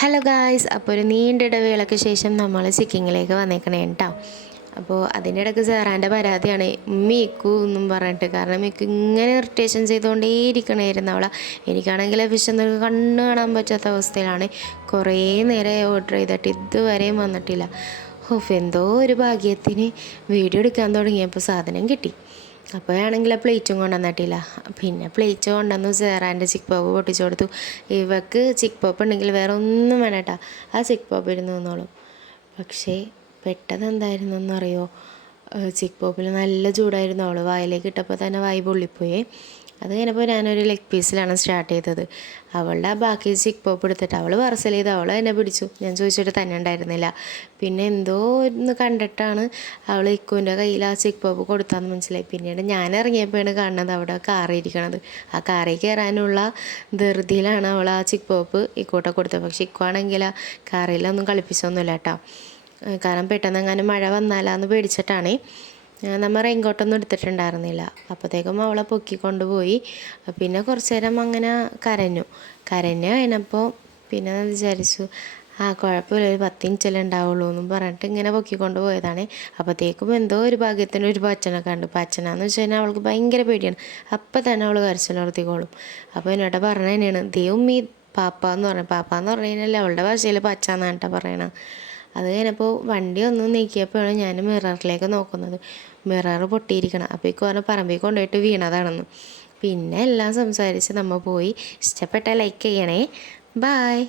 Hello guys, അപ്പോൾ ഒരു നീണ്ട ഇടവേളയ്ക്ക് ശേഷം നമ്മൾ ചിക്കിങ്ങിലേക്ക് വന്നേക്കണേ കേട്ടോ. അപ്പോൾ അതിൻ്റെ ഇടയ്ക്ക് സാറാൻ്റെ പരാതിയാണ് മീക്കു എന്നും പറഞ്ഞിട്ട്. കാരണം മീക്കു ഇങ്ങനെ ഇറിറ്റേഷൻ ചെയ്തുകൊണ്ടേയിരിക്കണമായിരുന്നു അവളെ. എനിക്കാണെങ്കിൽ വിശന്ന് കണ്ണ് കാണാൻ പറ്റാത്ത അവസ്ഥയിലാണ്. കുറേ നേരം ഓർഡർ ചെയ്തിട്ട് ഇതുവരെയും വന്നിട്ടില്ല. എന്തോ ഒരു ഭാഗ്യത്തിന് വീഡിയോ എടുക്കാൻ തുടങ്ങിയപ്പോൾ സാധനം കിട്ടി. അപ്പോഴാണെങ്കിൽ ആ പ്ലേറ്റും കൊണ്ടുവന്നിട്ടില്ല. പിന്നെ പ്ലേറ്റ് കൊണ്ടുവന്നു, സെറാൻ്റെ ചിക്ക് പോപ്പ് പൊട്ടിച്ചു കൊടുത്തു. ഇവക്ക് ചിക്ക് പോപ്പ് ഉണ്ടെങ്കിൽ വേറെ ഒന്നും വേണ്ട കേട്ടോ, ആ ചിക്ക് പോപ്പ് ഇരുന്ന് നിന്നോളും. പക്ഷേ പെട്ടെന്ന് എന്തായിരുന്നെന്നറിയോ, ചിക്ക് പോപ്പിൽ നല്ല ചൂടായിരുന്നു. അവൾ വായിലേക്ക് ഇട്ടപ്പോൾ തന്നെ വായി പൊള്ളിപ്പോയേ. അത് കഴിഞ്ഞപ്പോൾ ഞാനൊരു ലെഗ് പീസിലാണ് സ്റ്റാർട്ട് ചെയ്തത്. അവളുടെ ആ ബാക്കി ചിക്ക് പോപ്പ് എടുത്തിട്ട് അവൾ പാർസൽ ചെയ്ത് അവൾ എന്നെ പിടിച്ചു. ഞാൻ ചോദിച്ചിട്ട് തന്നെ ഉണ്ടായിരുന്നില്ല. പിന്നെ എന്തോ ഒന്ന് കണ്ടിട്ടാണ് അവൾ ഇക്കുവിൻ്റെ കയ്യിൽ ആ ചിക്ക് പോപ്പ് കൊടുത്താന്ന് മനസ്സിലായി. പിന്നീട് ഞാൻ ഇറങ്ങിയപ്പോഴാണ് കാണുന്നത് അവിടെ കാറിയിരിക്കണത്. ആ കാറിൽ കയറാനുള്ള ധൃതിയിലാണ് അവൾ ആ ചിക്ക് പോപ്പ് ഇക്കോട്ടെ കൊടുത്തത്. പക്ഷെ ഇക്കുവാണെങ്കിൽ ആ കാറിലൊന്നും കളിപ്പിച്ചൊന്നുമില്ല കേട്ടോ. കാരണം പെട്ടെന്ന് എങ്ങാനും മഴ വന്നാലാന്ന് പേടിച്ചിട്ടാണ്. നമ്മൾ റെയിൻകോട്ടൊന്നും എടുത്തിട്ടുണ്ടായിരുന്നില്ല. അപ്പോഴത്തേക്കും അവളെ പൊക്കിക്കൊണ്ടുപോയി. പിന്നെ കുറച്ച് നേരം അങ്ങനെ കരഞ്ഞു കഴിഞ്ഞപ്പോൾ പിന്നെ വിചാരിച്ചു കുഴപ്പമില്ല, ഒരു 10 മിനിറ്റല്ലേ ഉണ്ടാവുള്ളൂ എന്നും പറഞ്ഞിട്ട് ഇങ്ങനെ പൊക്കിക്കൊണ്ട് പോയതാണ്. അപ്പോഴത്തേക്കും എന്തോ ഒരു ഭാഗ്യത്തിന് ഒരു പച്ചനൊക്കെ ഉണ്ട്. പച്ചനാന്ന് വെച്ച് കഴിഞ്ഞാൽ അവൾക്ക് ഭയങ്കര പേടിയാണ്. അപ്പം തന്നെ അവൾ കരച്ചിലുറത്തിക്കോളും. അപ്പോൾ എന്നോട് പറഞ്ഞ തന്നെയാണ് ദൈവം ഈ പാപ്പ എന്ന് പറഞ്ഞു കഴിഞ്ഞാൽ അവളുടെ ഭാഷയിൽ പച്ച എന്നാണ് കേട്ടോ പറയണത്. അത് കഴിഞ്ഞപ്പോൾ വണ്ടി ഒന്ന് നീക്കിയപ്പോഴാണ് ഞാൻ മിററിലേക്ക് നോക്കുന്നത്. മിറർ പൊട്ടിയിരിക്കണം. അപ്പോൾ ഈ പറഞ്ഞ പറമ്പിൽ കൊണ്ടുപോയിട്ട് വീണതാണെന്ന്. പിന്നെ എല്ലാം സംസാരിച്ച് നമ്മൾ പോയി. ഇഷ്ടപ്പെട്ട ലൈക്ക് ചെയ്യണേ. ബായ്.